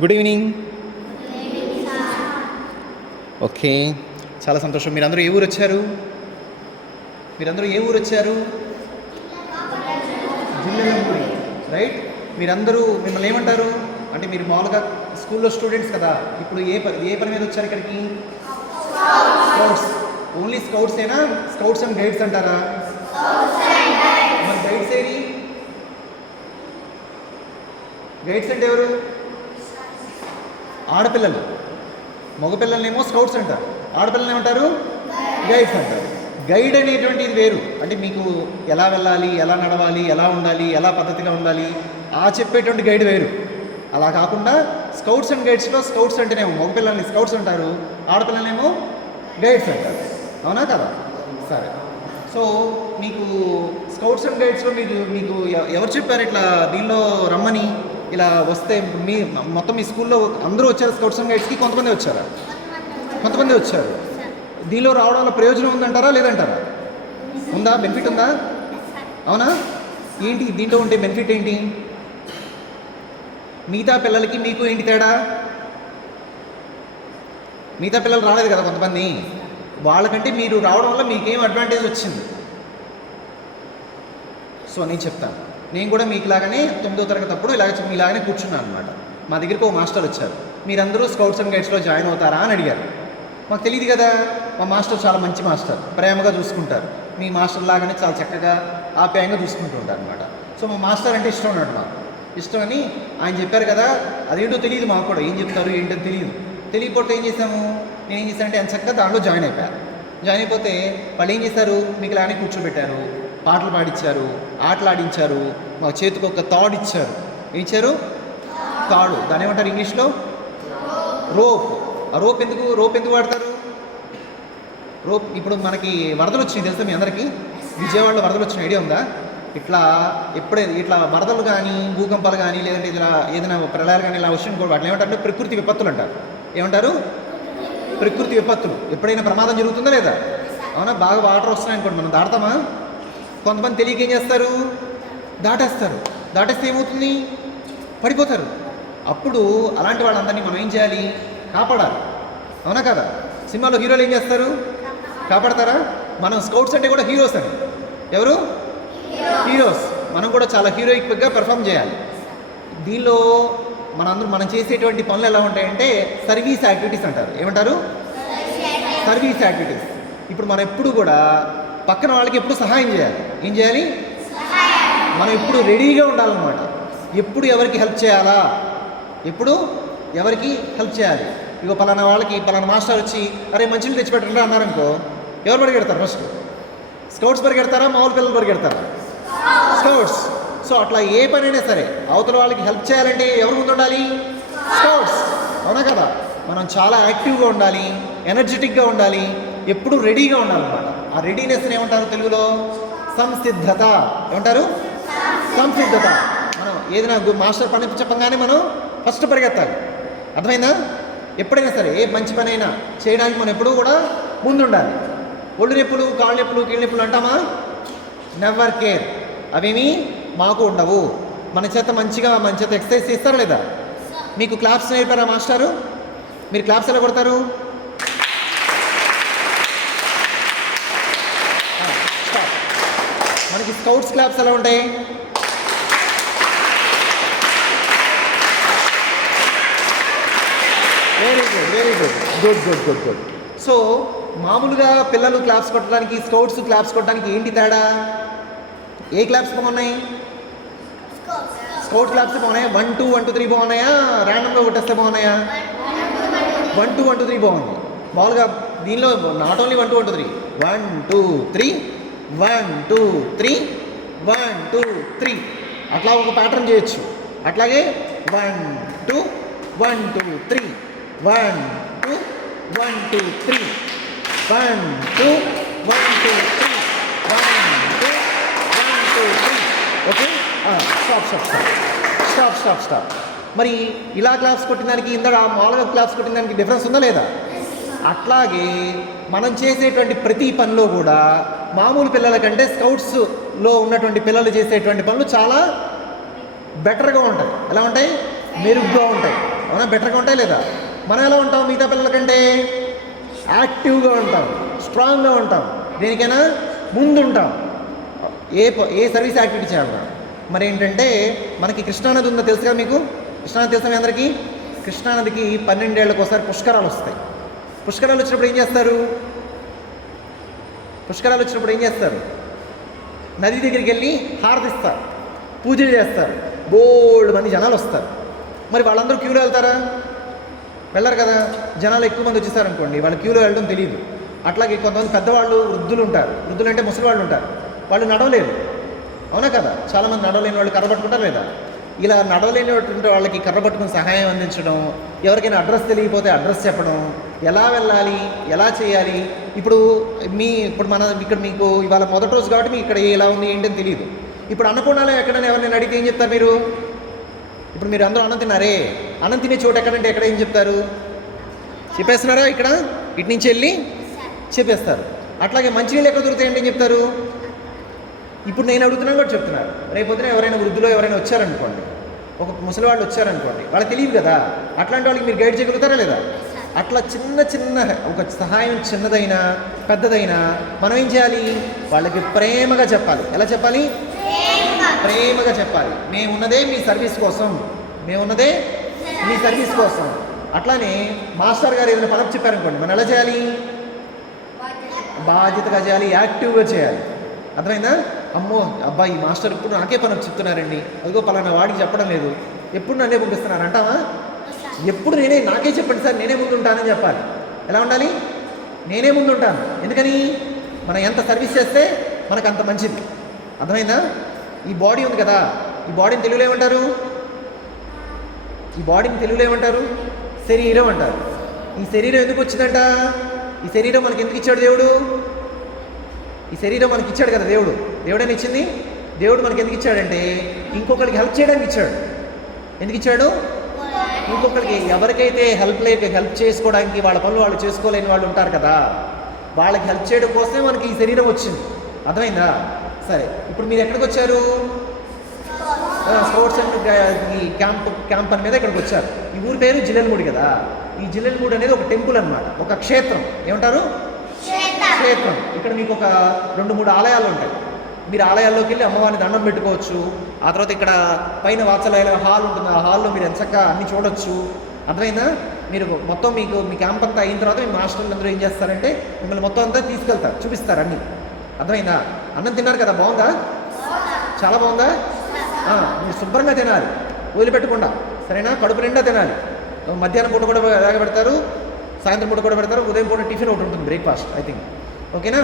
Good evening. Okay, చాలా సంతోషం. మీరందరూ ఏ ఊరు వచ్చారు? జిల్లెలంపూడి, రైట్. మీరందరూ మిమ్మల్ని ఏమంటారు అంటే మీరు మామూలుగా స్కూల్లో స్టూడెంట్స్ కదా, ఇప్పుడు ఏ పని మీద వచ్చారు ఇక్కడికి? స్కౌట్స్. ఓన్లీ స్కౌట్స్ ఏనా? స్కౌట్స్ అండ్ గైడ్స్ అంటారా? మరి గైడ్స్ ఏది? గైడ్స్ అంటే ఎవరు? ఆడపిల్లలు. మగపిల్లలనేమో స్కౌట్స్ అంటారు, ఆడపిల్లలు ఏమంటారు? గైడ్స్ అంటారు. గైడ్ అనేటువంటిది వేరు. అంటే మీకు ఎలా వెళ్ళాలి, ఎలా నడవాలి, ఎలా ఉండాలి, ఎలా పద్ధతిగా ఉండాలి ఆ చెప్పేటువంటి గైడ్ వేరు. అలా కాకుండా స్కౌట్స్ అండ్ గైడ్స్లో స్కౌట్స్ అంటేనేమో మగపిల్లల్ని స్కౌట్స్ అంటారు, ఆడపిల్లలనేమో గైడ్స్ అంటారు. అవునా కదా? సరే. సో మీకు స్కౌట్స్ అండ్ గైడ్స్లో మీకు ఎవరు చెప్పారు ఇట్లా దీనిలో రమ్మని? ఇలా వస్తే మొత్తం మీ స్కూల్లో అందరూ వచ్చారు స్కౌట్స్ అండ్ గైడ్స్కి? కొంతమంది వచ్చారా? కొంతమంది వచ్చారు. దీనిలో రావడం వల్ల ప్రయోజనం ఉందంటారా లేదంటారా? ఉందా? బెనిఫిట్ ఉందా? అవునా? ఏంటి దీంట్లో ఉంటే బెనిఫిట్ ఏంటి? మిగతా పిల్లలకి మీకు ఏంటి తేడా? మిగతా పిల్లలు రాలేదు కదా కొంతమంది, వాళ్ళకంటే మీరు రావడం వల్ల మీకేం అడ్వాంటేజ్ వచ్చింది? సో నేను చెప్తాను. నేను కూడా మీకులాగానే 9వ తరగతి అప్పుడు మీలాగానే కూర్చున్నాను అనమాట. మా దగ్గరికి ఒక మాస్టర్ వచ్చారు, మీరందరూ స్కౌట్స్ అండ్ గైడ్స్లో జాయిన్ అవుతారా అని అడిగారు. మాకు తెలియదు కదా. మా మాస్టర్ చాలా మంచి మాస్టర్, ప్రేమగా చూసుకుంటారు. మీ మాస్టర్ లాగానే చాలా చక్కగా ఆప్యాయంగా చూసుకుంటూ ఉంటారు అనమాట. సో మా మాస్టర్ అంటే ఇష్టం అన్నాడు. మాకు ఇష్టం అని ఆయన చెప్పారు కదా. అదేంటో తెలియదు మాకు కూడా, ఏం చెప్తారు ఏంటో తెలియకపోతే ఏం చేసాము, నేను ఏం చేశానంటే ఆయన చక్కగా దాంట్లో జాయిన్ అయిపోయాను. జాయిన్ అయిపోతే వాళ్ళు ఏం చేశారు, మీకు ఇలానే కూర్చోబెట్టారు, పాటలు పాడించారు, ఆటలు ఆడించారు, మా చేతికి ఒక తాడు ఇచ్చారు. ఏం ఇచ్చారు? తాడు. దాని ఏమంటారు ఇంగ్లీష్లో? రోప్. ఆ రోప్ ఎందుకు వాడతారు? రోప్ ఇప్పుడు మనకి వరదలు వచ్చినాయి తెలుసా మీ అందరికీ? విజయవాడలో వరదలు వచ్చిన ఐడియా ఉందా? ఇట్లా వరదలు కానీ, భూకంపాలు కానీ, లేదంటే ఏదైనా ప్రళయాలు కానీ ఇలా వచ్చిన కూడా వాటిని ఏమంటారు? ప్రకృతి విపత్తులు అంటారు. ఏమంటారు? ప్రకృతి విపత్తులు. ఎప్పుడైనా ప్రమాదం జరుగుతుందా లేదా? అవునా? బాగా వాటర్ వస్తున్నాయి అనుకోండి, మనం దాడతామా? కొంతమంది తెలియక ఏం చేస్తారు, దాటేస్తారు. దాటేస్తే ఏమవుతుంది? పడిపోతారు. అప్పుడు అలాంటి వాళ్ళందరినీ మనం ఏం చేయాలి? కాపాడాలి. అవునా కదా? సినిమాలో హీరోలు ఏం చేస్తారు? కాపాడతారా? మనం స్కౌట్స్ అంటే కూడా హీరోస్ అని. ఎవరు? హీరోస్. మనం కూడా చాలా హీరోయిక్గా పెర్ఫామ్ చేయాలి. దీనిలో మనం చేసేటువంటి పనులు ఎలా ఉంటాయంటే సర్వీస్ యాక్టివిటీస్ అంటారు. ఏమంటారు? Service activities. ఇప్పుడు మనం ఎప్పుడు కూడా పక్కన వాళ్ళకి ఎప్పుడు సహాయం చేయాలి. ఏం చేయాలి? మనం ఎప్పుడు రెడీగా ఉండాలన్నమాట. ఎప్పుడు ఎవరికి హెల్ప్ చేయాలా, ఎప్పుడు ఎవరికి హెల్ప్ చేయాలి. ఇగో పలానా వాళ్ళకి పలానా మాస్టర్ వచ్చి అరే మంచిని తెచ్చిపెట్టండి అన్నారనుకో, ఎవరు పరిగెడతారు ఫస్ట్? స్కౌట్స్ పరిగెడతారా, మామూలు పిల్లలు పరిగెడతారా? స్కౌట్స్. సో అట్లా ఏ పనైనా సరే అవతల వాళ్ళకి హెల్ప్ చేయాలంటే ఎవరు ముందు ఉండాలి? స్కౌట్స్. అవునా కదా? మనం చాలా యాక్టివ్గా ఉండాలి, ఎనర్జెటిక్గా ఉండాలి, ఎప్పుడు రెడీగా ఉండాలన్నమాట. ఆ రెడీనెస్ని ఏమంటారు తెలుగులో? సంసిద్ధత. ఏమంటారు? సంసిద్ధత. మనం ఏదైనా మాస్టర్ పని చెప్పగానే మనం ఫస్ట్ పరిగెత్తాలి. అర్థమైందా? ఎప్పుడైనా సరే ఏ మంచి పని అయినా చేయడానికి మనం ఎప్పుడూ కూడా ముందుండాలి. ఒళ్ళు నొప్పులు, కాళ్ళు నొప్పులు, కీళ్ళ నొప్పులు అంటామా? Never care. అవేమీ మాకు ఉండవు. మన చేత ఎక్సర్సైజ్ చేస్తారా లేదా? మీకు క్లాప్స్ నేర్పారా మాస్టారు? మీరు క్లాప్స్ ఎలా కొడతారు? మనకి స్కౌట్స్ క్లాప్స్ ఎలా ఉంటాయి? Very good. సో మామూలుగా పిల్లలు క్లాప్స్ కొట్టడానికి, స్కౌట్స్ క్లాప్స్ కొట్టడానికి ఏంటి తేడా? ఏ క్లాప్స్ బాగున్నాయి? స్కౌట్ క్లాప్స్ బాగున్నాయా? 1 2 1 2 3 బాగున్నాయా? ర్యాండమ్గా కొట్టేస్తే బాగున్నాయా? 1 2 1 2 3 బాగుంది. మామూలుగా దీనిలో నాట్ ఓన్లీ 1 2 1 2 3 1 2 3 1 2 3 1 2 3 అట్లా ఒక ప్యాటర్న్ చేయొచ్చు. అట్లాగే 1 2 1 2 3 1 2 1 2 3 1 2 1 2 3 1 2 1 2 3. Okay, stop. మరి ఇలా క్లాప్స్ కొట్టిన దానికి ఇందా మామూలుగా క్లాప్స్ కొట్టిన దానికి డిఫరెన్స్ ఉందా లేదా? అట్లాగే మనం చేసేటువంటి ప్రతి పనిలో కూడా మామూలు పిల్లల కంటే స్కౌట్స్లో ఉన్నటువంటి పిల్లలు చేసేటువంటి పనులు చాలా బెటర్గా ఉంటాయి. ఎలా ఉంటాయి? మెరుగ్గా ఉంటాయి. అవునా, బెటర్గా ఉంటాయి లేదా? మనం ఎలా ఉంటాం మిగతా పిల్లల కంటే? యాక్టివ్గా ఉంటాం, స్ట్రాంగ్గా ఉంటాం, దేనికైనా ముందు ఉంటాం. ఏ సర్వీస్ యాక్టివిటీ చేయాలన్నా. మరి ఏంటంటే మనకి కృష్ణానది ఉందో తెలుసు కదా మీకు? కృష్ణానది తెలుసా మీ అందరికీ? కృష్ణానదికి 12 ఏళ్ళకి ఒకసారి పుష్కరాలు వస్తాయి. పుష్కరాలు వచ్చినప్పుడు ఏం చేస్తారు? పుష్కరాలు వచ్చినప్పుడు ఏం చేస్తారు? నది దగ్గరికి వెళ్ళి హారతిస్తారు, పూజలు చేస్తారు, బోల్డ్ మంది జనాలు వస్తారు. మరి వాళ్ళందరూ క్యూలో వెళ్తారా? వెళ్ళరు కదా. జనాలు ఎక్కువ మంది వచ్చేసారనుకోండి, వాళ్ళ క్యూలో వెళ్ళడం తెలియదు. అట్లాగే కొంతమంది పెద్దవాళ్ళు, వృద్ధులు ఉంటారు. వృద్ధులు అంటే ముసలి వాళ్ళు ఉంటారు, వాళ్ళు నడవలేరు, అవునా కదా? చాలామంది నడవలేని వాళ్ళు కర్ర పట్టుకుంటారు లేదా? ఇలా నడవలేనటువంటి వాళ్ళకి కర్ర పట్టుకుని సహాయం అందించడం, ఎవరికైనా అడ్రస్ తెలియకపోతే అడ్రస్ చెప్పడం, ఎలా వెళ్ళాలి, ఎలా చేయాలి. ఇప్పుడు మన ఇక్కడ మీకు ఇవాళ మొదటి రోజు కాబట్టి మీకు ఇక్కడ ఎలా ఉంది ఏంటని తెలియదు. ఇప్పుడు అన్నపూర్ణాలయం ఎక్కడైనా ఎవరిని అడిగితే ఏం చెప్తారు మీరు? ఇప్పుడు మీరు అందరూ అన్నం తిన్నారే, అన్నం తినే చోటు ఎక్కడంటే ఎక్కడ ఏం చెప్తారు? చెప్పేస్తున్నారా? ఇక్కడ ఇటు నుంచి వెళ్ళి చెప్పేస్తారు. అట్లాగే మంచినీళ్ళు ఎక్కడ దొరుకుతాయంటే ఏం చెప్తారు? ఇప్పుడు నేను అడుగుతున్నాను కూడా చెప్తున్నారు. రేపొద్దున ఎవరైనా వృద్ధులో ఎవరైనా వచ్చారనుకోండి, ఒక ముసలి వాళ్ళు వచ్చారనుకోండి, వాళ్ళకి తెలియదు కదా, అట్లాంటి వాళ్ళకి మీరు గైడ్ చేయగలుగుతారా లేదా? అట్లా చిన్న ఒక సహాయం చిన్నదైనా పెద్దదైనా మనం ఏం చేయాలి? వాళ్ళకి ప్రేమగా చెప్పాలి. ఎలా చెప్పాలి? ప్రేమగా చెప్పాలి. మేమున్నదే మీ సర్వీస్ కోసం, మేమున్నదే మీ సర్వీస్ కోసం. అట్లానే మాస్టర్ గారు ఏదైనా పని చెప్పారనుకోండి, మనం ఎలా చేయాలి? బాధ్యతగా చేయాలి, యాక్టివ్గా చేయాలి. అర్థమైందా? అమ్మో అబ్బాయి ఈ మాస్టర్ ఇప్పుడు నాకే పని చెప్తున్నారండి, అదిగో పలానా వాడికి చెప్పడం లేదు, ఎప్పుడు నన్నే పంపిస్తున్నారు అంటావా? ఎప్పుడు నాకే చెప్పండి సార్, నేనే ముందు ఉంటానని చెప్పాలి. ఎలా ఉండాలి? నేనే ముందు ఉంటాను. ఎందుకని? మనం ఎంత సర్వీస్ చేస్తే మనకు అంత మంచిది. అర్థమైందా? ఈ బాడీ ఉంది కదా, ఈ బాడీని తెలుగులో ఏమంటారు? ఈ బాడీని తెలుగులో ఏమంటారు? శరీరం అంటారు. ఈ శరీరం ఎందుకు వచ్చిందంట? ఈ శరీరం మనకి ఎందుకు ఇచ్చాడు దేవుడు? ఈ శరీరం మనకి ఇచ్చాడు కదా దేవుడు. దేవుడని ఇచ్చింది. దేవుడు మనకి ఎందుకు ఇచ్చాడంటే ఇంకొకరికి హెల్ప్ చేయడానికి ఇచ్చాడు. ఎందుకు ఇచ్చాడు? ఇంకొకరికి, ఎవరికైతే హెల్ప్ చేసుకోవడానికి వాళ్ళ పనులు వాళ్ళు చేసుకోలేని వాళ్ళు ఉంటారు కదా, వాళ్ళకి హెల్ప్ చేయడం కోసమే మనకి ఈ శరీరం వచ్చింది. అర్థమైందా? సరే, ఇప్పుడు మీరు ఎక్కడికి వచ్చారు? స్పోర్ట్స్ అండ్ ఈ క్యాంప్ అని మీద ఇక్కడికి వచ్చారు. ఈ ఊరి పేరు జిల్లెలమూడి కదా. ఈ జిల్లెలమూడి అనేది ఒక టెంపుల్ అనమాట, ఒక క్షేత్రం. ఏమంటారు? క్షేత్రం. ఇక్కడ మీకు ఒక 2-3 ఆలయాలు ఉంటాయి. మీరు ఆలయాల్లోకి వెళ్ళి అమ్మవారిని దండం పెట్టుకోవచ్చు. ఆ తర్వాత ఇక్కడ పైన వాత్సల్య హాల్ ఉంటుంది, ఆ హాల్లో మీరు ఎంచక్కా అన్ని చూడొచ్చు. అర్థమైందా? మీరు మొత్తం మీ క్యాంప్ అంతా అయిన తర్వాత మీ మాస్టర్లు అందరూ ఏం చేస్తారంటే మిమ్మల్ని మొత్తం అంతా తీసుకెళ్తారు, చూపిస్తారు అన్నీ. అర్థమైందా? అన్నం తిన్నారు కదా, బాగుందా? చాలా బాగుందా? మీరు శుభ్రంగా తినాలి, వదిలిపెట్టకుండా, సరేనా? కడుపు నిండా తినాలి. మధ్యాహ్నం పూట కూడా ఎలాగ పెడతారు, సాయంత్రం పూట కూడా పెడతారు, ఉదయం పూట టిఫిన్ ఒకటి ఉంటుంది, బ్రేక్ఫాస్ట్ ఐ థింక్. ఓకేనా?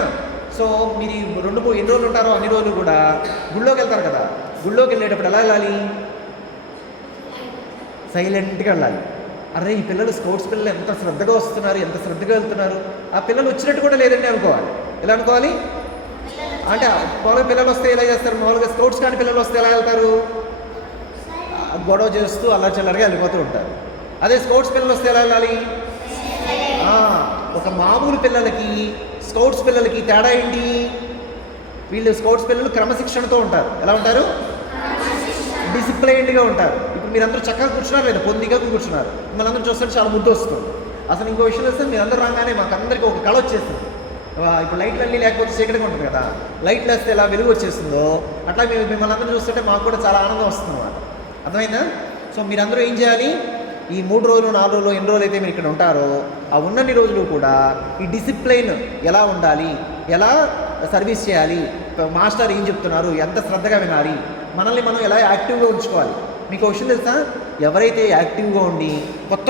సో మీరు ఎన్ని రోజులు ఉంటారో అన్ని రోజులు కూడా గుళ్ళోకి వెళ్తారు కదా, గుళ్ళోకి వెళ్ళేటప్పుడు ఎలా వెళ్ళాలి? సైలెంట్గా వెళ్ళాలి. అరే ఈ పిల్లలు స్కౌట్స్ పిల్లలు ఎంత శ్రద్ధగా వస్తున్నారు, ఎంత శ్రద్ధగా వెళ్తున్నారు, ఆ పిల్లలు వచ్చినట్టు కూడా లేదండి అనుకోవాలి. ఎలా అనుకోవాలి? అంటే మామూలుగా పిల్లలు వస్తే ఎలా చేస్తారు? మామూలుగా స్కౌట్స్ కానీ పిల్లలు వస్తే ఎలా వెళ్తారు? గొడవ చేస్తూ అల్లచల్లరిగా వెళ్ళిపోతూ ఉంటారు. అదే స్కౌట్స్ పిల్లలు వస్తే ఎలా వెళ్ళాలి? ఒక మామూలు పిల్లలకి స్కౌట్స్ పిల్లలకి తేడా ఏంటి? వీళ్ళు స్కౌట్స్ పిల్లలు క్రమశిక్షణతో ఉంటారు. ఎలా ఉంటారు? డిసిప్లైన్డ్గా ఉంటారు. ఇప్పుడు మీరందరూ చక్కగా కూర్చున్నారు లేదా? పొందిగా కూర్చున్నారు. మిమ్మల్ని అందరూ చూస్తుంటే చాలా ముద్దు వస్తుంది. అసలు ఇంకో విషయం వస్తే మీరందరూ రాగానే మాకు అందరికీ ఒక కళ వచ్చేస్తుంది. ఇప్పుడు లైట్లు అన్నీ లేకపోతే చీకటిగా ఉంటుంది కదా, లైట్లు వేస్తే ఎలా వెలుగు వచ్చేస్తుందో అట్లా మిమ్మల్ని అందరూ చూస్తుంటే మాకు కూడా చాలా ఆనందం వస్తుంది అన్నమాట. అర్థమైందా? సో మీరందరూ ఏం చేయాలి? ఈ 3 రోజులు 4 రోజులు ఎన్ని రోజులు అయితే మీరు ఇక్కడ ఉంటారో ఆ ఉన్నన్ని రోజులు కూడా ఈ డిసిప్లైన్ ఎలా ఉండాలి, ఎలా సర్వీస్ చేయాలి, మాస్టర్ ఏం చెప్తున్నారు, ఎంత శ్రద్ధగా వినాలి, మనల్ని మనం ఎలా యాక్టివ్గా ఉంచుకోవాలి. మీకు విషయం తెలుసా? ఎవరైతే యాక్టివ్గా ఉండి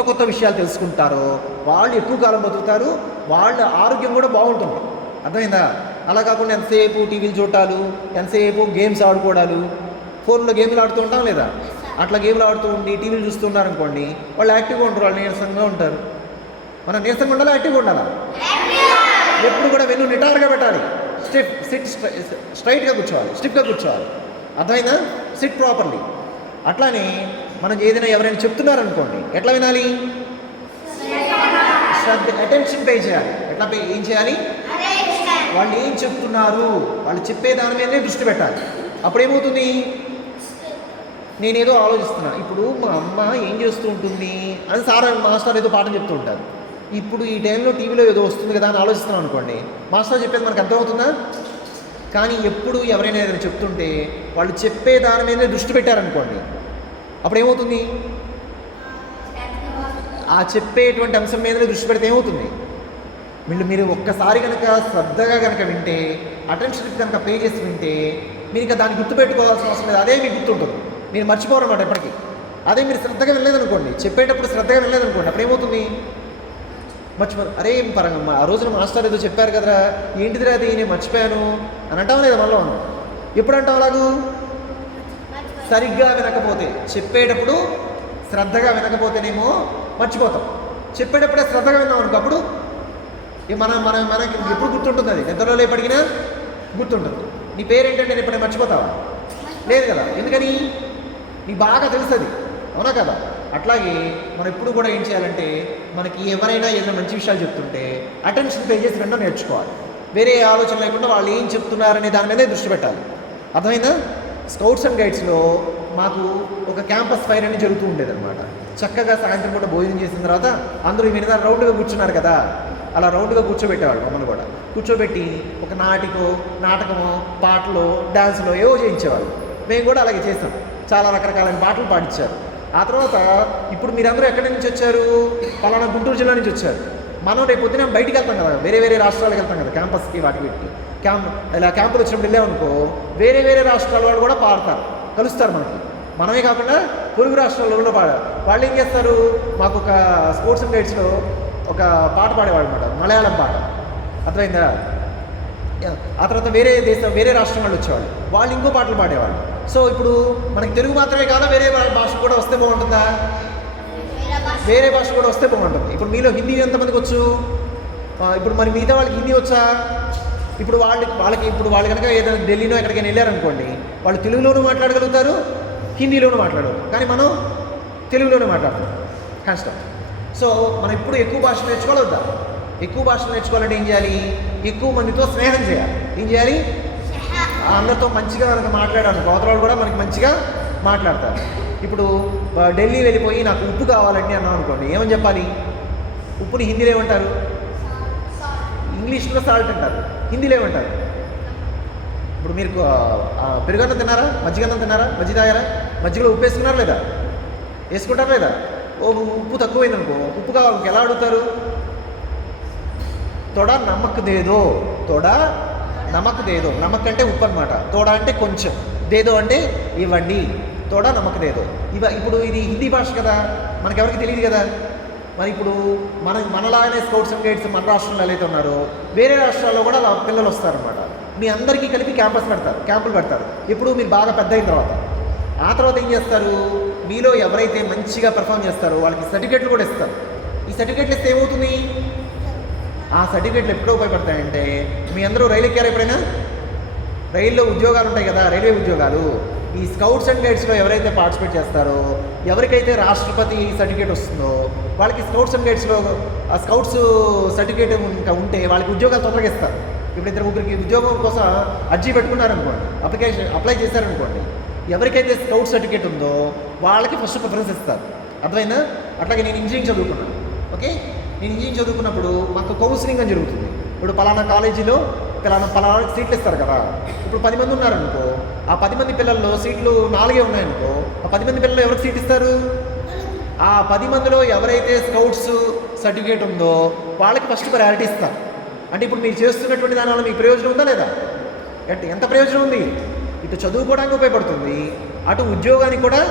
కొత్త విషయాలు తెలుసుకుంటారో వాళ్ళు ఎక్కువ కాలం బతుకుతారు, వాళ్ళ ఆరోగ్యం కూడా బాగుంటుంది. అర్థమైందా? అలా కాకుండా ఎంతసేపు టీవీలు చూడాలు, ఎంతసేపు గేమ్స్ ఆడుకోవడాలు, ఫోన్లో గేమ్లు ఆడుతూ ఉంటాం లేదా, అట్లా గేమ్లు ఆడుతూ ఉండి టీవీలు చూస్తున్నారు అనుకోండి, వాళ్ళు యాక్టివ్గా ఉంటారు, వాళ్ళు నీరసంగా ఉంటారు. మనం నీరసంగా ఉండాలా, యాక్టివ్గా ఉండాలా? ఎప్పుడు కూడా వెన్ను నిటారుగా పెట్టాలి, స్ట్రైట్గా కూర్చోవాలి, స్టిఫ్గా కూర్చోవాలి. అర్థమైందా? SIT properly. అట్లానే మనం ఏదైనా ఎవరైనా చెప్తున్నారనుకోండి, ఎట్లా వినాలి? శ్రద్ధ, అటెన్షన్ పే చేయాలి. ఎట్లా ఏం చేయాలి? వాళ్ళు ఏం చెప్తున్నారు, వాళ్ళు చెప్పే దాని మీదనే దృష్టి పెట్టాలి. అప్పుడు ఏమవుతుంది? నేనేదో ఆలోచిస్తున్నా, ఇప్పుడు మా అమ్మ ఏం చేస్తూ ఉంటుంది అని మాస్టర్ ఏదో పాఠం చెప్తూ ఉంటారు. ఇప్పుడు ఈ టైంలో టీవీలో ఏదో వస్తుంది కదా అని ఆలోచిస్తున్నాం అనుకోండి, మాస్టర్ చెప్పేది మనకు అర్థమవుతుందా? కానీ ఎప్పుడు ఎవరైనా ఏదైనా చెప్తుంటే వాళ్ళు చెప్పే దాని మీదే దృష్టి పెట్టారనుకోండి, అప్పుడు ఏమవుతుంది? ఆ చెప్పేటువంటి అంశం మీదనే దృష్టి పెడితే ఏమవుతుంది? మీరు ఒక్కసారి కనుక శ్రద్ధగా కనుక వింటే, అటెన్షన్ కనుక పే చేసి వింటే, మీరు ఇంకా దాన్ని గుర్తుపెట్టుకోవాల్సిన అవసరం లేదు. అదే మీకు గుర్తుంటుంది, మీరు మర్చిపోరు అన్నమాట ఎప్పటికీ. అదే మీరు శ్రద్ధగా వినలేదనుకోండి, చెప్పేటప్పుడు శ్రద్ధగా వినలేదనుకోండి, అప్పుడు ఏమవుతుంది? మర్చిపోరు. అరే పరంగా ఆ రోజున మాస్టర్ ఏదో చెప్పారు కదరా, ఏంటిదిరా అది నేను మర్చిపోయాను అని అంటాం లేదా? మనలో ఉన్నాం. ఎప్పుడు అంటాం అలాగూ? సరిగ్గా వినకపోతే. చెప్పేటప్పుడు శ్రద్ధగా వినకపోతేనేమో మర్చిపోతాం. చెప్పేటప్పుడే శ్రద్ధగా విన్నాం అనుకో, అప్పుడు మనకి ఎప్పుడు గుర్తుంటుంది, అది నిద్రలో లేపడిగినా గుర్తుంటుంది. నీ పేరేంటంటే నేను ఎప్పుడైనా మర్చిపోతావా? లేదు కదా. ఎందుకని? నీకు బాగా తెలుస్తుంది, అవునా కదా? అట్లాగే మనం ఎప్పుడు కూడా ఏం చేయాలంటే, మనకి ఎవరైనా ఏదైనా మంచి విషయాలు చెప్తుంటే అటెన్షన్ పే చేసి వినడం నేర్చుకోవాలి. వేరే ఆలోచన లేకుండా వాళ్ళు ఏం చెప్తున్నారనే దాని మీదే దృష్టి పెట్టాలి. అర్థమైందా? స్కౌట్స్ అండ్ గైడ్స్లో మాకు ఒక క్యాంపస్ ఫైర్ అని జరుగుతూ ఉండేదన్నమాట. చక్కగా సాయంత్రం పూట భోజనం చేసిన తర్వాత అందరూ మీద రౌండ్గా కూర్చున్నారు కదా, అలా రౌండ్గా కూర్చోబెట్టేవాళ్ళు మమ్మల్ని కూడా. కూర్చోబెట్టి ఒక నాటకమో పాటలో డ్యాన్స్లో ఏవో చేయించేవాళ్ళు. మేము కూడా అలాగే చేసాం. చాలా రకరకాలైన పాటలు పాడించారు. ఆ తర్వాత ఇప్పుడు మీరందరూ ఎక్కడి నుంచి వచ్చారు? పలానా గుంటూరు జిల్లా నుంచి వచ్చారు. మనం రేపు పొద్దున బయటికి వెళ్తాం కదా, వేరే రాష్ట్రాలకు వెళ్తాం కదా, క్యాంపస్కి వీటికి. ఇలా క్యాంపులు వచ్చినప్పుడు వెళ్ళామనుకో, వేరే రాష్ట్రాల వాళ్ళు కూడా పాడతారు, కలుస్తారు మనకి. మనమే కాకుండా పొరుగు రాష్ట్రాల్లో కూడా పాడారు. వాళ్ళు ఏం చేస్తారు, మాకు ఒక స్పోర్ట్స్ అండ్ గైడ్స్లో ఒక పాట పాడేవాళ్ళు అనమాట, మలయాళం పాట. అర్థమైందా? ఆ తర్వాత వేరే రాష్ట్రం వాళ్ళు వచ్చేవాళ్ళు, వాళ్ళు ఇంకో పాటలు పాడేవాళ్ళు. సో ఇప్పుడు మనకి తెలుగు మాత్రమే కాదా, వేరే భాష కూడా వస్తే బాగుంటుందా? వేరే భాష కూడా వస్తే బాగుంటుంది. ఇప్పుడు మీలో హిందీ ఎంతమందికి వచ్చు? ఇప్పుడు మరి మిగతా వాళ్ళకి హిందీ వచ్చా? ఇప్పుడు వాళ్ళు కనుక ఏదైనా ఢిల్లీలో ఎక్కడికైనా వెళ్ళారనుకోండి, వాళ్ళు తెలుగులోనూ మాట్లాడగలుగుతారు, హిందీలోనూ మాట్లాడరు. కానీ మనం తెలుగులోనే మాట్లాడతాం, కష్టం. సో మనం ఇప్పుడు ఎక్కువ భాషలు నేర్చుకోవాలి వద్దా? ఎక్కువ భాషలు నేర్చుకోవాలంటే ఏం చేయాలి? ఎక్కువ మందితో స్నేహం చేయాలి. ఏం చేయాలి? అందరితో మంచిగా కనుక మాట్లాడాలి, అవతల వాళ్ళు కూడా మనకి మంచిగా మాట్లాడతారు. ఇప్పుడు ఢిల్లీ వెళ్ళిపోయి నాకు ఉప్పు కావాలండి అన్నాం అనుకోండి, ఏమని చెప్పాలి? ఉప్పుని హిందీలో ఏమంటారు? ఇంగ్లీష్లో సాల్ట్ అంటారు, హిందీలో ఏమంటారు? ఇప్పుడు మీరు పెరుగన్నం తిన్నారా, మజ్జిగన్నం తిన్నారా, మజ్జిగ తాగారా? మజ్జిగలో ఉప్పు వేసుకున్నారా లేదా? వేసుకుంటారా లేదా? ఉప్పు తక్కువైందనుకో, ఉప్పు కావాలి, ఎలా అడుగుతారు? తోడా నమక్ దేదో, తోడా నమక్ దేదో. నమక్ అంటే ఉప్పు అనమాట, తోడా అంటే కొంచెం, దేదో అంటే ఇవ్వండి, తోడా నమక్ దేదో. ఇప్పుడు ఇది హిందీ భాష కదా, మనకెవరికి తెలియదు కదా. మరి ఇప్పుడు మనలాగానే స్కౌట్స్ అండ్ గైడ్స్ మన రాష్ట్రంలో అయితే ఉన్నారో, వేరే రాష్ట్రాల్లో కూడా అలా పిల్లలు వస్తారనమాట. మీ అందరికీ కలిపి క్యాంపులు పెడతారు. ఇప్పుడు మీరు బాగా పెద్ద అయిన తర్వాత. ఆ తర్వాత ఏం చేస్తారు? మీలో ఎవరైతే మంచిగా పెర్ఫామ్ చేస్తారో వాళ్ళకి సర్టిఫికెట్లు కూడా ఇస్తారు. ఈ సర్టిఫికెట్లు ఇస్తే ఏమవుతుంది? ఆ సర్టిఫికెట్లు ఎప్పుడో ఉపయోగపడతాయంటే, మీ అందరూ రైలు ఎక్కారు ఎప్పుడైనా? రైల్లో ఉద్యోగాలు ఉంటాయి కదా, రైల్వే ఉద్యోగాలు. ఈ స్కౌట్స్ అండ్ గైడ్స్లో ఎవరైతే పార్టిసిపేట్ చేస్తారో, ఎవరికైతే రాష్ట్రపతి సర్టిఫికేట్ వస్తుందో వాళ్ళకి స్కౌట్స్ అండ్ గైడ్స్లో ఆ స్కౌట్స్ సర్టిఫికేట్ ఇంకా ఉంటే వాళ్ళకి ఉద్యోగాలు తొందరగా ఇస్తారు. ఇప్పుడు 2-3 ఉద్యోగం కోసం అర్జీ పెట్టుకున్నారనుకోండి, అప్లై చేశారనుకోండి, ఎవరికైతే స్కౌట్ సర్టిఫికేట్ ఉందో వాళ్ళకి ఫస్ట్ ప్రిఫరెన్స్ ఇస్తారు. అర్థమైందా? అట్లాగే నేను ఇంజనీరింగ్ చదువుకున్నాను. ఓకే, నేను ఇంజనీరింగ్ చదువుకున్నప్పుడు మాకు కౌన్సిలింగ్ అని జరుగుతుంది. ఇప్పుడు పలానా కాలేజీలో పలానా సీట్లు ఇస్తారు కదా. ఇప్పుడు 10 మంది ఉన్నారనుకో, ఆ 10 మంది పిల్లల్లో సీట్లు 4 ఉన్నాయనుకో, ఆ 10 మంది పిల్లలు ఎవరికి సీట్ ఇస్తారు? ఆ 10 మందిలో ఎవరైతే స్కౌట్స్ సర్టిఫికేట్ ఉందో వాళ్ళకి ఫస్ట్ ప్రయారిటీ ఇస్తారు. అంటే ఇప్పుడు మీరు చేస్తున్నటువంటి దానివల్ల మీకు ప్రయోజనం ఉందా లేదా? ఎంత ప్రయోజనం ఉంది? ఇటు చదువుకోవడానికి ఉపయోగపడుతుంది, అటు ఉద్యోగానికి కూడా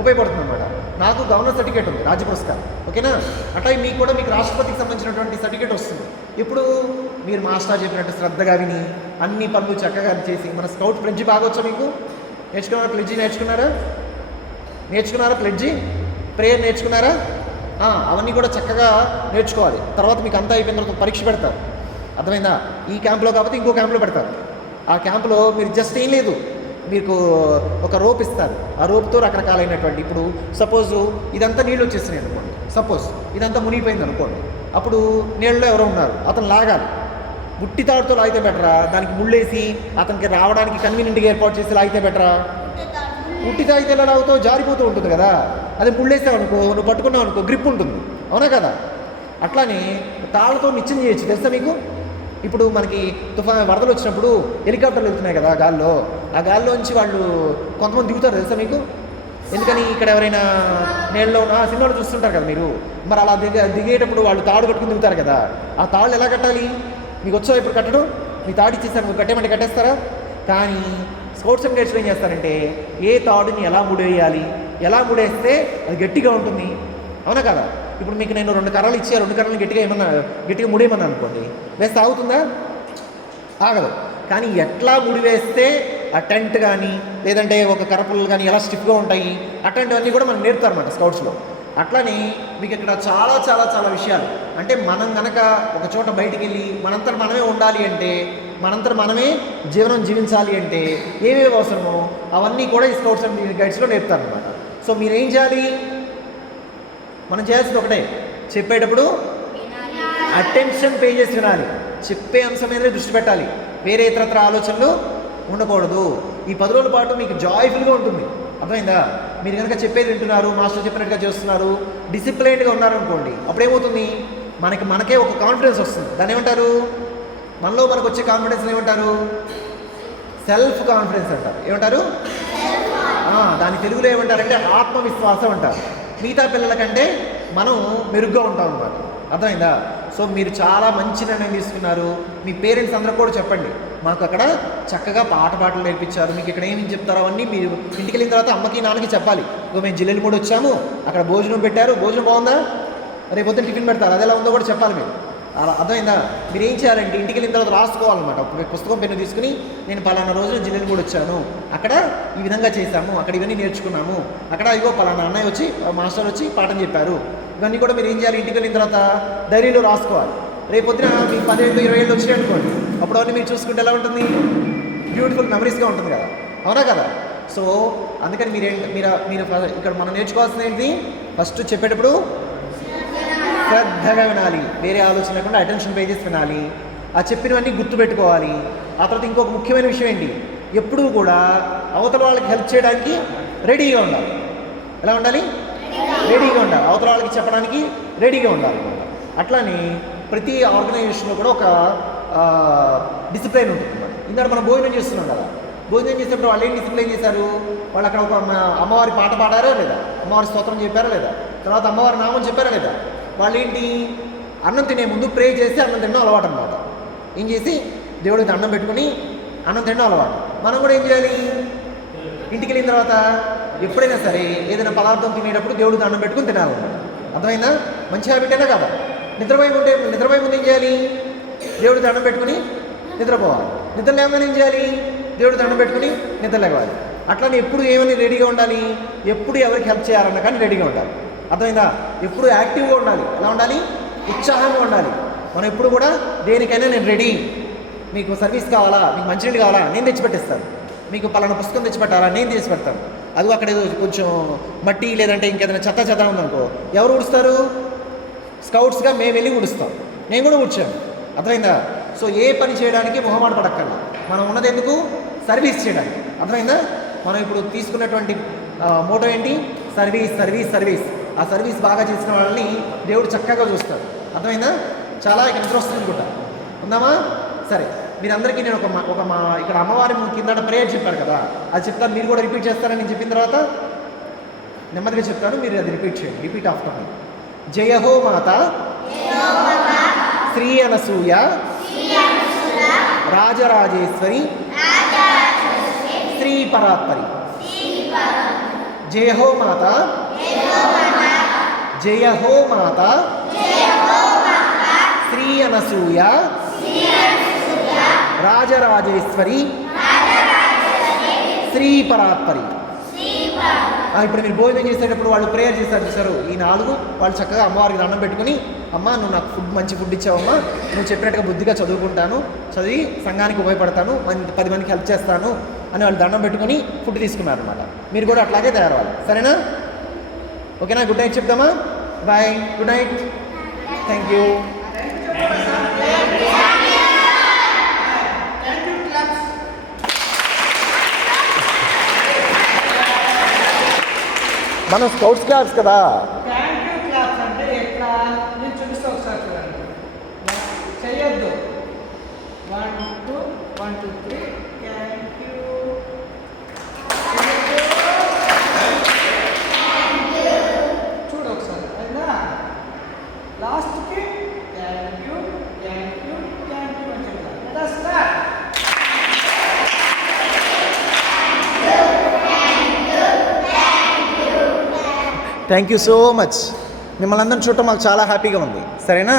ఉపయోగపడుతుంది అనమాట. నాకు గవర్నర్ సర్టిఫికేట్ ఉంది, రాజ్య పురస్కారం. ఓకేనా? అట్లా మీకు రాష్ట్రపతికి సంబంధించినటువంటి సర్టిఫికేట్ వస్తుంది. ఇప్పుడు మీరు మాస్టర్ చెప్పినట్టు శ్రద్ధగా విని అన్ని పనులు చక్కగా చేసి, మన స్కౌట్ ప్లెడ్జి బాగొచ్చా మీకు? నేర్చుకున్నారా? ప్లెడ్జి నేర్చుకున్నారా? ప్లెడ్జి ప్రేయర్ నేర్చుకున్నారా? అవన్నీ కూడా చక్కగా నేర్చుకోవాలి. తర్వాత మీకు అంతా అయిపోయిన తర్వాత పరీక్ష పెడతారు. అర్థమైందా? ఈ క్యాంపులో కాకపోతే ఇంకో క్యాంపులో పెడతారు. ఆ క్యాంపులో మీరు జస్ట్ ఏం లేదు, మీకు ఒక రోప్ ఇస్తారు. ఆ రోప్తో రకరకాలైనటువంటి, ఇప్పుడు సపోజ్ ఇదంతా నీళ్ళు వచ్చేసినాయి అనుకోండి, సపోజ్ ఇదంతా మునిగిపోయింది అనుకోండి, అప్పుడు నీళ్ళలో ఎవరో ఉన్నారు, అతను లాగాలి. గుట్టి తాడుతో లాగితే బెటరా, దానికి ముళ్ళేసి అతనికి రావడానికి కన్వీనియంట్గా ఏర్పాటు చేసి లాగితే బెటరా? ఉట్టి తాగితే ఎలా తాగుతావు, జారిపోతూ ఉంటుంది కదా. అది ముళ్ళేసావు అనుకో, నువ్వు పట్టుకున్నావు అనుకో, గ్రిప్ ఉంటుంది, అవునా కదా. అట్లానే తాళ్ళతో నిత్యం చేయొచ్చు, తెలుసా మీకు. ఇప్పుడు మనకి వరదలు వచ్చినప్పుడు హెలికాప్టర్లు వెళ్తున్నాయి కదా గాల్లో, ఆ గాల్లోంచి వాళ్ళు కొంతమంది దిగుతారు, తెలుసా మీకు. ఎందుకని, ఇక్కడ ఎవరైనా నీళ్ళలో సినిమాలు చూస్తుంటారు కదా మీరు, మరి అలా దిగేటప్పుడు వాళ్ళు తాడు కట్టుకుని దిగుతారు కదా. ఆ తాళ్ళు ఎలా కట్టాలి, మీకు వచ్చా ఇప్పుడు కట్టడం. మీ తాడు ఇచ్చేస్తారు, మీరు కట్టేమంటే కట్టేస్తారా. కానీ స్కౌట్స్ అండ్ గైడ్స్లో ఏం చేస్తారంటే, ఏ తాడుని ఎలా ముడేయాలి, ఎలా ముడేస్తే అది గట్టిగా ఉంటుంది, అవునా కదా. ఇప్పుడు మీకు నేను 2 కర్రలు ఇచ్చి 2 కర్రలు గట్టిగా ముడేయమన్నా అనుకోండి, వేస్తే ఆగుతుందా, ఆగదు. కానీ ఎట్లా ముడివేస్తే ఆ టెంట్ కానీ లేదంటే ఒక కర్రపుల్లలు కానీ ఎలా స్టిఫ్గా ఉంటాయి, అట్లాంటివన్నీ కూడా మనం నేర్పుతారన్నమాట స్కౌట్స్లో. అట్లానే మీకు ఇక్కడ చాలా చాలా చాలా విషయాలు, అంటే మనం కనుక ఒక చోట బయటికి వెళ్ళి మనంతట మనమే ఉండాలి అంటే, మనంతట మనమే జీవనం జీవించాలి అంటే ఏమేమి అవసరమో అవన్నీ కూడా ఈ స్కౌట్స్ అండ్ గైడ్స్లో నేర్పుతారనమాట. సో మీరేం చేయాలి, మనం చేయాల్సింది ఒకటే, చెప్పేటప్పుడు అటెన్షన్ పే చేసి వినాలి, చెప్పే అంశం మీదనే దృష్టి పెట్టాలి, వేరే ఇతరత్ర ఆలోచనలు ఉండకూడదు. ఈ 10 రోజుల పాటు మీకు జాయ్ఫుల్గా ఉంటుంది, అర్థమైందా. మీరు కనుక చెప్పేది వింటున్నారు, మాస్టర్ చెప్పినట్టుగా చేస్తున్నారు, డిసిప్లైన్డ్గా ఉన్నారనుకోండి, అప్పుడు ఏమవుతుంది, మనకే ఒక కాన్ఫిడెన్స్ వస్తుంది. దాన్ని ఏమంటారు, మనలో మనకు వచ్చే కాన్ఫిడెన్స్ ఏమంటారు, సెల్ఫ్ కాన్ఫిడెన్స్ అంటారు. ఏమంటారు, దాని తెలుగులో ఏమంటారంటే ఆత్మవిశ్వాసం అంటారు. మిగతా పిల్లల కంటే మనం మెరుగ్గా ఉంటాం అన్నమాట, అర్థమైందా. సో మీరు చాలా మంచి నిర్ణయం తీసుకున్నారు. మీ పేరెంట్స్ అందరూ కూడా చెప్పండి, మాకు అక్కడ చక్కగా పాటలు నేర్పించారు, మీకు ఇక్కడ ఏమి చెప్తారో అవన్నీ మీరు ఇంటికి వెళ్ళిన తర్వాత అమ్మకి నాన్నకి చెప్పాలి. ఇగో మేము జిల్లెలు కూడా వచ్చాము, అక్కడ భోజనం పెట్టారు, భోజనం బాగుందా, రేపు పొద్దున్న టిఫిన్ పెడతారు, అది ఎలా ఉందో కూడా చెప్పాలి మీరు. అలా అర్థమైందా. మీరు ఏం చేయాలంటే ఇంటికి వెళ్ళిన తర్వాత రాసుకోవాలన్నమాట. పుస్తకం పెన్ను తీసుకుని, నేను పలానా రోజున జిల్లెలు కూడా వచ్చాను, అక్కడ ఈ విధంగా చేశాము, అక్కడ ఇవన్నీ నేర్చుకున్నాము, అక్కడ ఇగో పలానా అన్నయ్య వచ్చి మాస్టర్ వచ్చి పాఠం చెప్పారు, ఇవన్నీ కూడా మీరు ఏం చేయాలి, ఇంటికి వెళ్ళిన తర్వాత డైరీలో రాసుకోవాలి. రేపు పొద్దున మీకు 10 ఏళ్ళు 20 ఏళ్ళు వచ్చాయి అనుకోండి, అప్పుడు అవన్నీ మీరు చూసుకుంటే ఎలా ఉంటుంది, బ్యూటిఫుల్ మెమరీస్గా ఉంటుంది కదా, అవునా కదా. సో అందుకని మీరు ఇక్కడ మనం నేర్చుకోవాల్సింది ఏంటి, ఫస్ట్ చెప్పేటప్పుడు శ్రద్ధగా వినాలి, వేరే ఆలోచన లేకుండా అటెన్షన్ పే చేసి వినాలి, ఆ చెప్పినవన్నీ గుర్తుపెట్టుకోవాలి. ఆ తర్వాత ఇంకొక ముఖ్యమైన విషయం ఏంటి, ఎప్పుడూ కూడా అవతల వాళ్ళకి హెల్ప్ చేయడానికి రెడీగా ఉండాలి. ఎలా ఉండాలి, రెడీగా ఉండాలి, అవతల వాళ్ళకి చెప్పడానికి రెడీగా ఉండాలి. అట్లానే ప్రతి ఆర్గనైజేషన్లో కూడా ఒక డిసిప్లైన్ ఉంటుంది. ఇందాక మనం భోజనం చేస్తున్నాం కదా, భోజనం చేసేటప్పుడు వాళ్ళు ఏం డిసిప్లైన్ చేశారు, వాళ్ళు అక్కడ ఒక అమ్మవారి పాట పాడారా లేదా, అమ్మవారి స్తోత్రం చెప్పారా లేదా, తర్వాత అమ్మవారి నామం చెప్పారా లేదా. వాళ్ళు ఏంటి, అన్నం తినే ముందు ప్రే చేసి అన్నం తినడం అలవాటు అనమాట. ఏం చేసి దేవుడికి అన్నం పెట్టుకుని అన్నం తినడం అలవాటు. మనం కూడా ఏం చేయాలి, ఇంటికి వెళ్ళిన తర్వాత ఎప్పుడైనా సరే ఏదైనా పదార్థం తినేటప్పుడు దేవుడికి అన్నం పెట్టుకుని తినాలన్నమాట, అర్థమైందా. మంచి హ్యాబిట్ అయినా కదా. నిద్రపోయి ముందు ఏం చేయాలి, దేవుడికి దండం పెట్టుకుని నిద్రపోవాలి. నిద్ర లేవగానే ఏం చేయాలి, దేవుడికి దండం పెట్టుకుని నిద్ర లేవాలి. అట్లానే ఎప్పుడు ఏమని రెడీగా ఉండాలి, ఎప్పుడు ఎవరికి హెల్ప్ చేయాలన్నా కానీ రెడీగా ఉండాలి, అర్థమైందా. ఎప్పుడు యాక్టివ్గా ఉండాలి, ఎలా ఉండాలి, ఉత్సాహంగా ఉండాలి. మనం ఎప్పుడు కూడా దేనికైనా నేను రెడీ, మీకు సర్వీస్ కావాలా, మీకు మంచినీళ్ళు కావాలా, నేను తెచ్చిపెట్టిస్తాను, మీకు పలానా పుస్తకం తెచ్చిపెట్టాలా, నేను తీసి పెడతాను. అది అక్కడ ఏదో కొంచెం మట్టి లేదంటే ఇంకేదైనా చెత్త ఉందనుకో, ఎవరు ఊడుస్తారు, స్కౌట్స్గా మేము వెళ్ళి ఊడుస్తాం, నేను కూడా ఊడ్చాను, అర్థమైందా. సో ఏ పని చేయడానికి మొహమాట పడక్కర్లా, మనం ఉన్నది ఎందుకు, సర్వీస్ చేయడానికి, అర్థమైందా. మనం ఇప్పుడు తీసుకున్నటువంటి మోటో ఏంటి, సర్వీస్ సర్వీస్ సర్వీస్. ఆ సర్వీస్ బాగా చేసిన వాళ్ళని దేవుడు చక్కగా చూస్తాడు, అర్థమైందా. చాలా ఇక్కడ నిద్ర వస్తుంది అనుకుంటా, ఉందామా. సరే, మీరందరికీ నేను ఇక్కడ అమ్మవారి కింద ప్రేయర్ చెప్పారు కదా, అది చెప్తాను, మీరు కూడా రిపీట్ చేస్తారని నేను చెప్పిన తర్వాత నెమ్మదిగా చెప్తాను, మీరు అది రిపీట్ చేయండి, రిపీట్ ఆఫ్టర్ మీ. జయ హో మాత శ్రీ అనసూయ రాజరాజేశ్వరి శ్రీ పరాత్పరి. జయ హో మాత, జయ హో మాత శ్రీ అనసూయ రాజరాజేశ్వరి శ్రీ పరాత్పరి. ఇప్పుడు మీరు భోజనం చేసేటప్పుడు వాళ్ళు ప్రేయర్ చేస్తారు చూసారు, ఈ 4 వాళ్ళు చక్కగా అమ్మవారికి దండం పెట్టుకుని, అమ్మ నువ్వు నాకు మంచి ఫుడ్ ఇచ్చావమ్మా, నువ్వు చెప్పినట్టుగా బుద్ధిగా చదువుకుంటాను, చదివి సంఘానికి ఉపయోగపడతాను, 10 మందికి హెల్ప్ చేస్తాను అని వాళ్ళు దండం పెట్టుకుని ఫుడ్ తీసుకున్నారు అనమాట. మీరు కూడా అట్లాగే తయారవ్వాలి, సరేనా. ఓకేనా, గుడ్ నైట్ చెప్దామా, bye, good night, thank you. మనం స్కౌట్స్ క్లాప్స్ కదా. థ్యాంక్ యూ క్లాప్స్ అంటే ఎట్లా నేను చూపిస్తా ఒకసారి చూడండి. చెయ్యొద్దు. 1 2 1 2 3 థ్యాంక్ యూ. చూడు ఒకసారి అయినా లాస్ట్కి thank you thank you thank you అని చెప్తా. Let us start. Thank you so much. మిమ్మల్ని అందరం చూడటం మాకు చాలా హ్యాపీగా ఉంది. సరేనా?